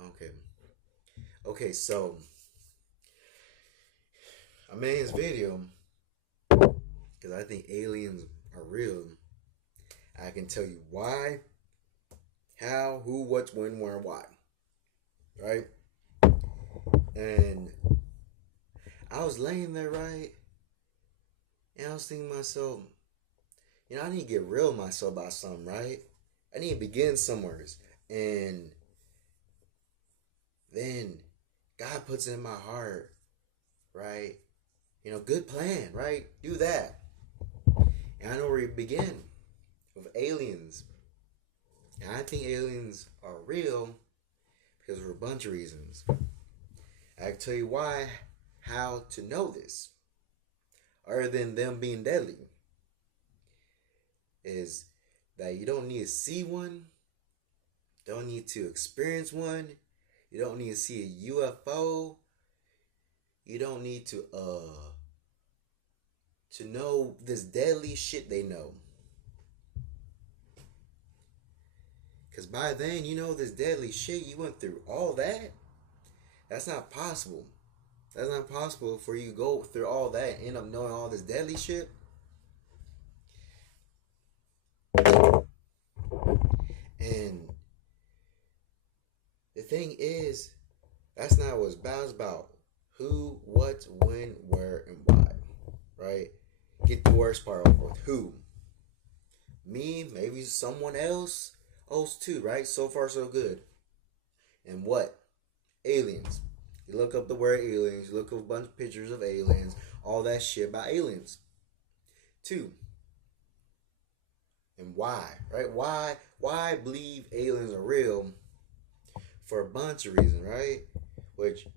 Okay. Okay, so I made this video because I think aliens are real. I can tell you why, how, who, what, when, where, why. Right? And I was laying there, right? And I was thinking to myself, I need to get real with myself about something, right? I need to begin somewhere. And then God puts it in my heart, right? Good plan, right? Do that. And I know where you begin with aliens. And I think aliens are real because for a bunch of reasons. I can tell you why, how to know this, other than them being deadly, is that you don't need to see one, don't need to experience one, you don't need to see a UFO, you don't need to know this deadly shit they know. Cause by then this deadly shit you went through all that. That's not possible. That's not possible for you to go through all that and end up knowing all this deadly shit. And the thing is, that's not what it's about. It's about who, what, when, where, and why. Right? Get the worst part over with. Who? Me, maybe someone else. Else too, right? So far so good. And what? Aliens. You look up the word aliens, you look up a bunch of pictures of aliens, all that shit about aliens. Two. And why? Right? Why believe aliens are real? For a bunch of reasons, right? Which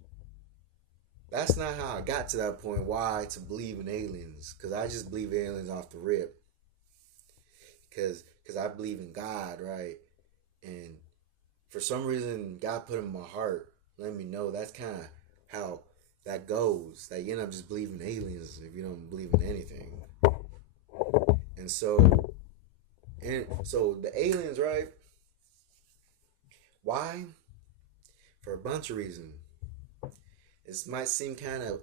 that's not how I got to that point. Why to believe in aliens? Because I just believe in aliens off the rip. Because I believe in God, right? And for some reason, God put in my heart, let me know that's kind of how that goes. That you end up just believing in aliens if you don't believe in anything. And so the aliens, right? Why? For a bunch of reasons. This might seem kind of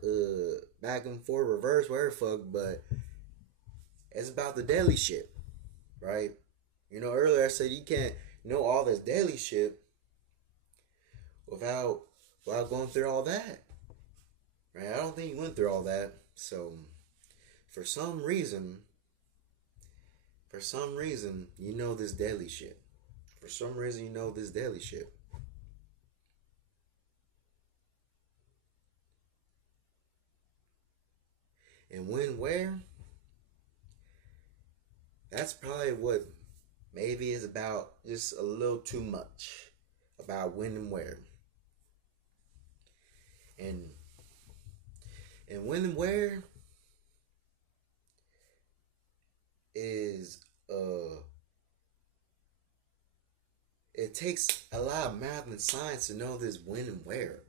back and forth, reverse, whatever fuck, but it's about the deadly shit, right? Earlier I said you can't know all this deadly shit without going through all that, right? I don't think you went through all that. So for some reason, you know this deadly shit. For some reason, you know this deadly shit. And when, where, that's probably what maybe is about just a little too much about when and where. And when and where is it takes a lot of math and science to know this when and where,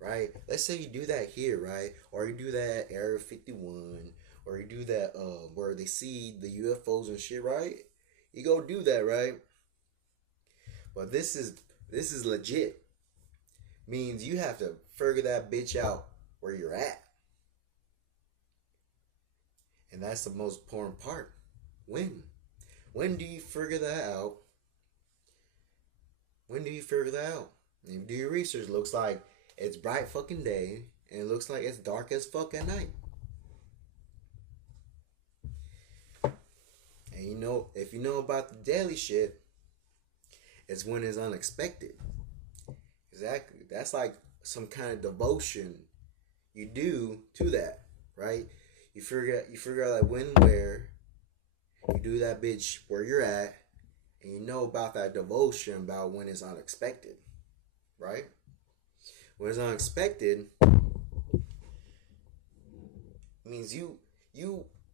right? Let's say you do that here, right? Or you do that at Area 51, or you do that where they see the UFOs and shit, right? You go do that, right? But this is legit. Means you have to figure that bitch out where you're at. And that's the most important part. When? When do you figure that out? When do you figure that out? And you do your research. Looks like it's bright fucking day, and it looks like it's dark as fuck at night. And if you know about the daily shit, it's when it's unexpected. Exactly. That's like some kind of devotion you do to that, right? You figure out like when, where, you do that bitch where you're at, and you know about that devotion about when it's unexpected, right? When it's unexpected means you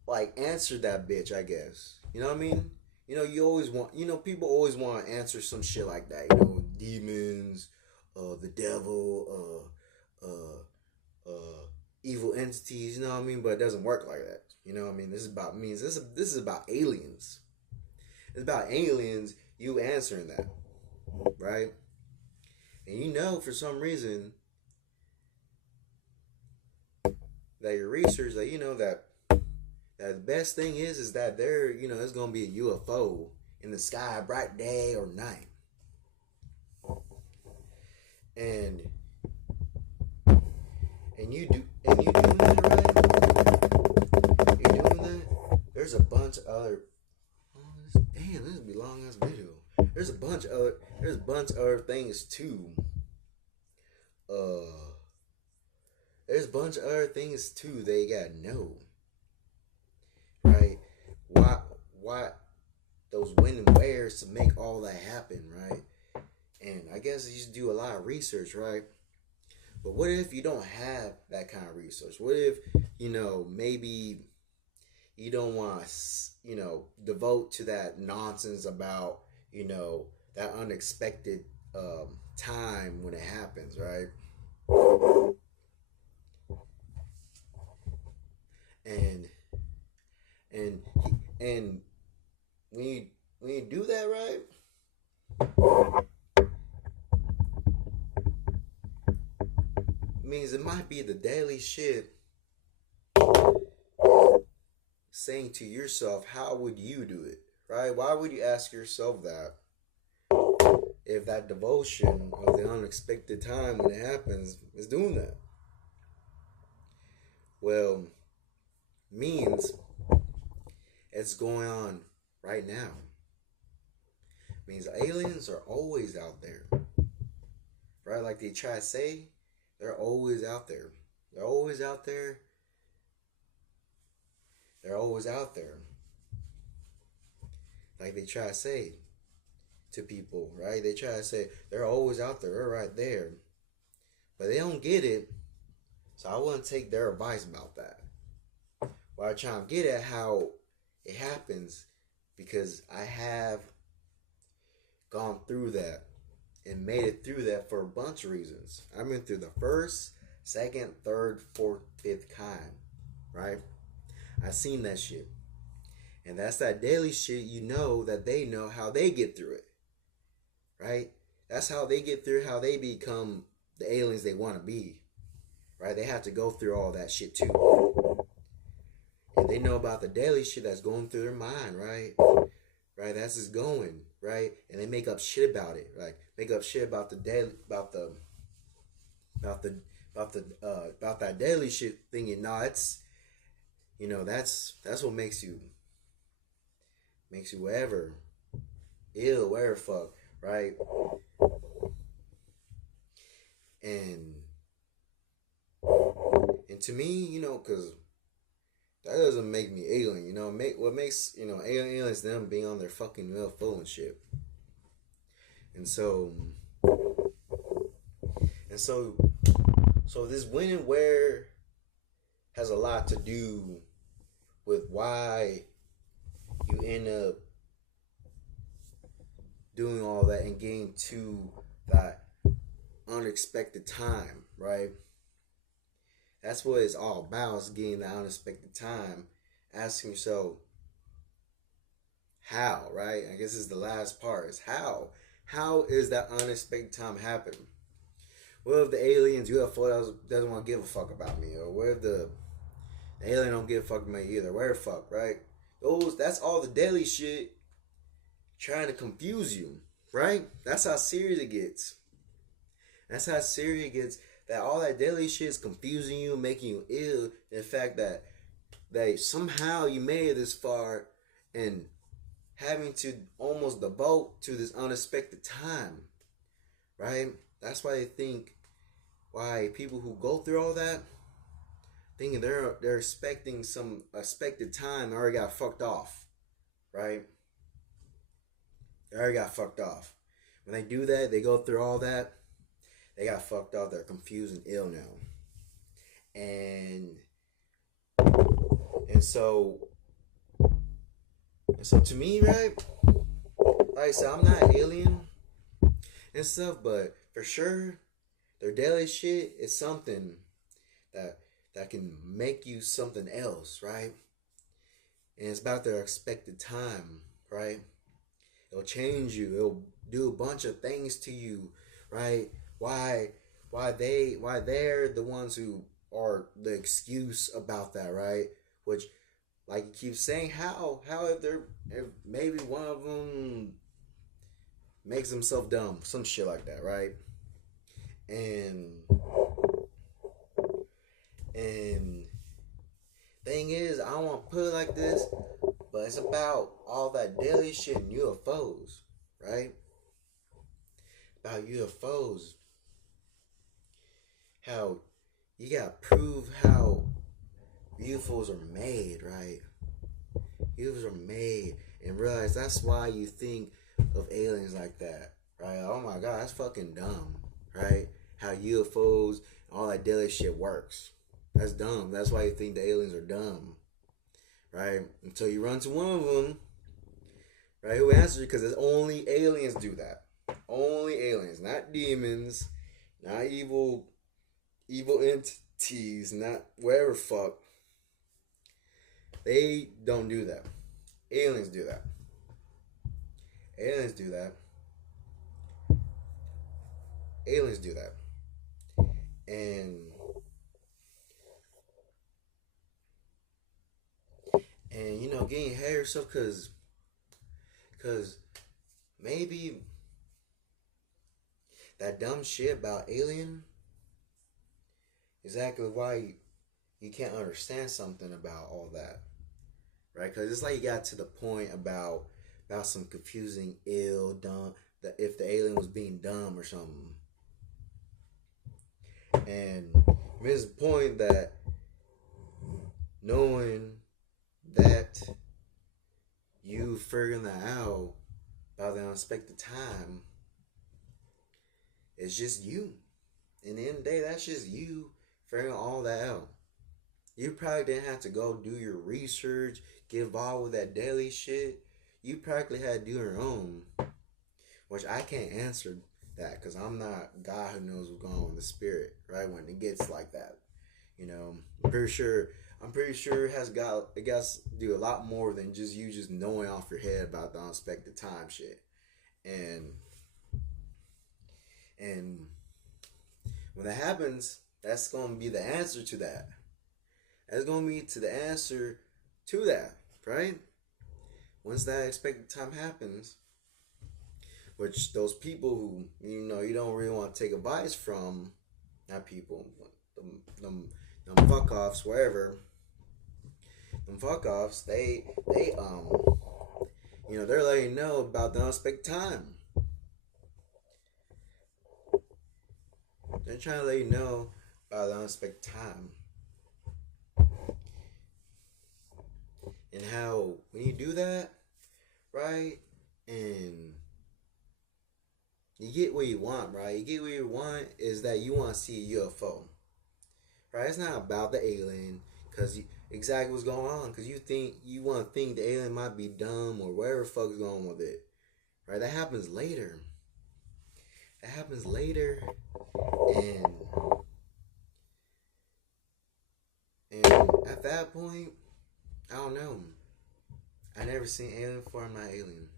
like answer that bitch, I guess. You know what I mean? You always want. People always want to answer some shit like that. Demons, the devil, evil entities. You know what I mean? But it doesn't work like that. You know what I mean? This is about means. This is about aliens. It's about aliens. You answering that, right? And you know for some reason that your research that you know that the best thing is that there, it's gonna be a UFO in the sky, bright day or night. And you doing that, right? You're doing that. There's a bunch of other. Oh, damn, this would be a long ass video. There's a bunch of other things too. Uh, there's a bunch of other things too they gotta know, right? Why those when and wheres to make all that happen, right? And I guess you just do a lot of research, right? But what if you don't have that kind of research? What if, maybe you don't want to, devote to that nonsense about, that unexpected time when it happens, right? And and and when you do that, right? Means it might be the daily shit saying to yourself, how would you do it? Right? Why would you ask yourself that if that devotion of the unexpected time when it happens is doing that? Well, means it's going on right now. Means aliens are always out there. Right? Like they try to say, they're always out there. They're always out there. They're always out there. Like they try to say to people, right? They try to say they're always out there. They're right there. But they don't get it. So I wouldn't take their advice about that. What I'm trying to get at how it happens, because I have gone through that and made it through that for a bunch of reasons. I've been through the first, second, third, fourth, fifth kind, right? I've seen that shit. And that's that daily shit, that they know how they get through it, right? That's how they get through, how they become the aliens they want to be, right? They have to go through all that shit too. And they know about the daily shit that's going through their mind, right? Right, that's just going, right? And they make up shit about it, like make up shit about the daily, about that daily shit, thinking, no, it's, that's what makes you whatever ill, whatever fuck, right? And to me, because that doesn't make me alien, what makes, aliens them being on their fucking UFO and shit. And so this when and where has a lot to do with why you end up doing all that and getting to that unexpected time, right? That's what it's all about, is getting that unexpected time. Asking yourself, how, right? I guess this is the last part, is how. How is that unexpected time happening? What if the aliens, UFO doesn't want to give a fuck about me? Or what if the alien don't give a fuck about me either? Where the fuck, right? That's all the daily shit trying to confuse you, right? That's how serious it gets. That's how serious it gets. That all that daily shit is confusing you, making you ill. The fact that somehow you made it this far and having to almost devote to this unexpected time, right? That's why they think, why people who go through all that, thinking they're expecting some expected time, already got fucked off, right? They already got fucked off. When they do that, they go through all that, they got fucked off. They're confused and ill now. And so to me, right? Like I said, I'm not an alien and stuff, but for sure, their daily shit is something that can make you something else, right? And it's about their expected time, right? It'll change you. It'll do a bunch of things to you, right? why why they're the ones who are the excuse about that, right? Which, like you keep saying, how if maybe one of them makes himself dumb, some shit like that, right? And and thing is, I don't want to put it like this, but it's about all that daily shit in UFOs, right? About UFOs, how you gotta prove how UFOs are made, right? UFOs are made, and realize that's why you think of aliens like that, right? Oh my god, that's fucking dumb, right? How UFOs, all that daily shit works. That's dumb. That's why you think the aliens are dumb, right? Until you run to one of them, right? Who answers? Because it's only aliens do that. Only aliens, not demons, not evil entities, not whatever fuck. They don't do that. Aliens do that. Aliens do that. Aliens do that. And getting ahead of yourself because maybe that dumb shit about alien exactly why you can't understand something about all that, right? Because it's like you got to the point about some confusing ill dumb that if the alien was being dumb or something, and there's a point that knowing that you figuring that out by the unexpected time is just you. In the end of the day, that's just you figuring all that out. You probably didn't have to go do your research, get involved with that daily shit. You practically had to do your own, which I can't answer that because I'm not God who knows what's going on with the spirit, right? When it gets like that, I'm pretty sure it has got to do a lot more than just you just knowing off your head about the unexpected time shit, and when that happens, that's gonna be the answer to that. That's gonna be to the answer to that, right? Once that expected time happens, which those people who you don't really want to take advice from, not people, them fuck offs, wherever, them fuck offs, they're letting you know about the unexpected time. They're trying to let you know about the unexpected time. And how when you do that, right, and you get what you want, right? You get what you want is that you want to see a UFO, right? It's not about the alien, because exactly what's going on, because you want to think the alien might be dumb or whatever the fuck's going on with it, right? That happens later. And at that point, I don't know. I never seen alien before. I'm not alien.